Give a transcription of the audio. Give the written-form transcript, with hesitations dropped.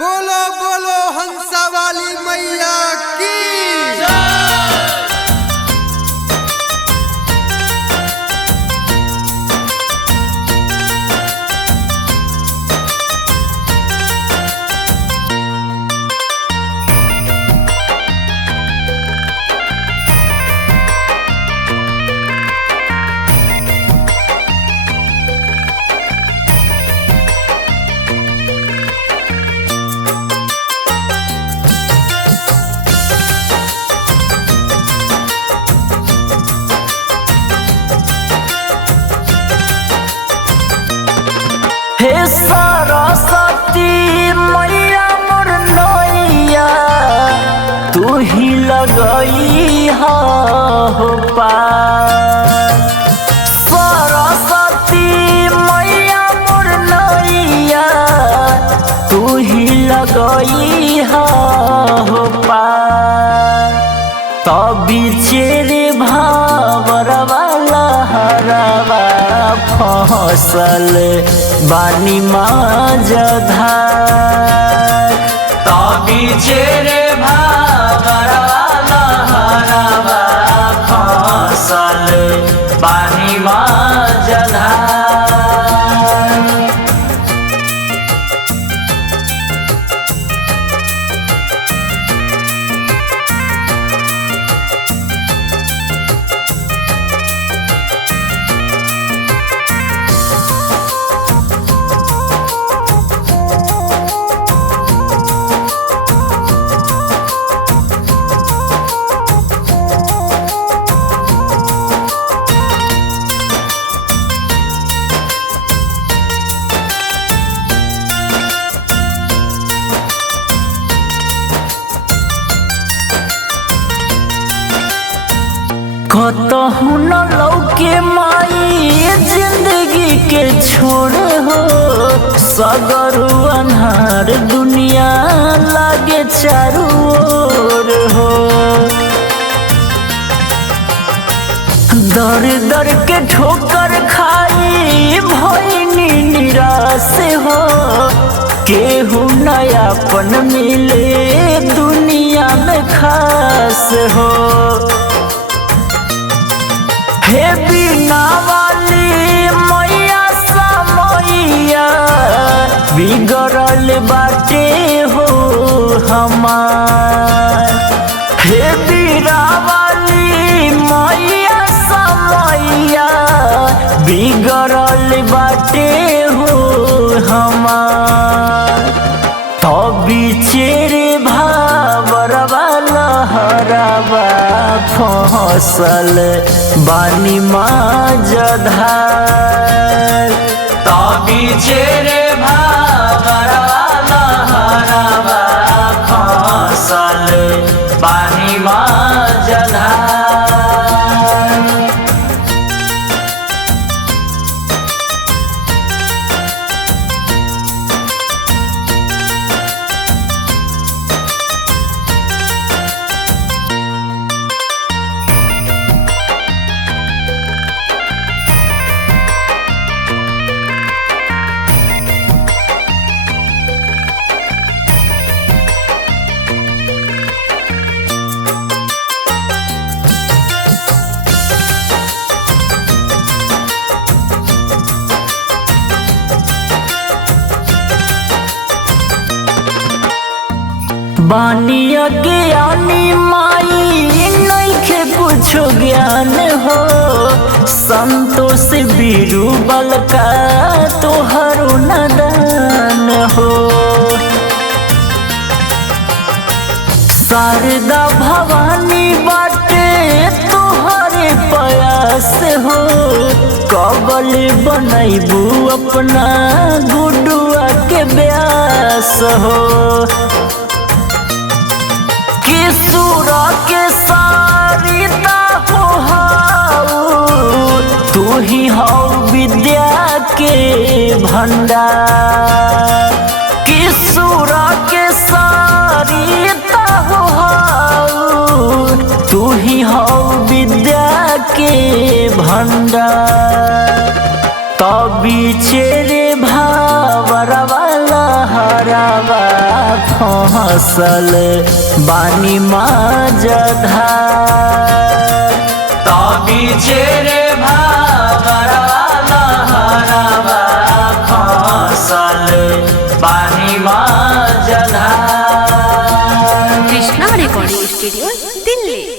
बोलो बोलो हंसा वाली मैया की हे सरस्वती मैया मोर नैया तू ही लगई हो पार। सरस्वती मैया मोर नैया तू ही लगई हो पार। तभी चेरे भावरवा लहरवा फसल बानी माझधार। तभी चेरे भावरवा लहरवा फसल बानी माझधार। कतहु न लौके माई जिंदगी के छोड़ हो। सगरु अन्हार दुनिया लागे चारू ओर हो। दर दर के ठोकर खाई भइनी निराश हो। केहू नयापन मिले दुनिया में खास हो। हे बीना वाली मैया समैया बिगड़ल बाटे हो हमार। हे बीना वाली मैया समैया बिगड़ल बाटे हो हमार। तभी चेरे भावरवा लहरवा फसल बानी माझधार। तभी चेरे भावरवा लहरवा फसल बानी माझधार। बानी अज्ञानी माई नइखे कुछो ज्ञान हो। संतोष बीरू बलका तोहरो नदान हो। शारदा भवानी बाटे तोहरे प्रयास हो। कबल बनैबू अपना गुडुआ के ब्यास हो। किशोरा के सारिता हो तू ही हो विद्या के भंडार। किशोरा के सारिता हो तू ही हो विद्या के भंडार। तभी चेरे भावरवा लहरवा फसल बानी मजधार तभी चेरे भावरा लहरवा फसल बानी मजधार। Krishna recording studio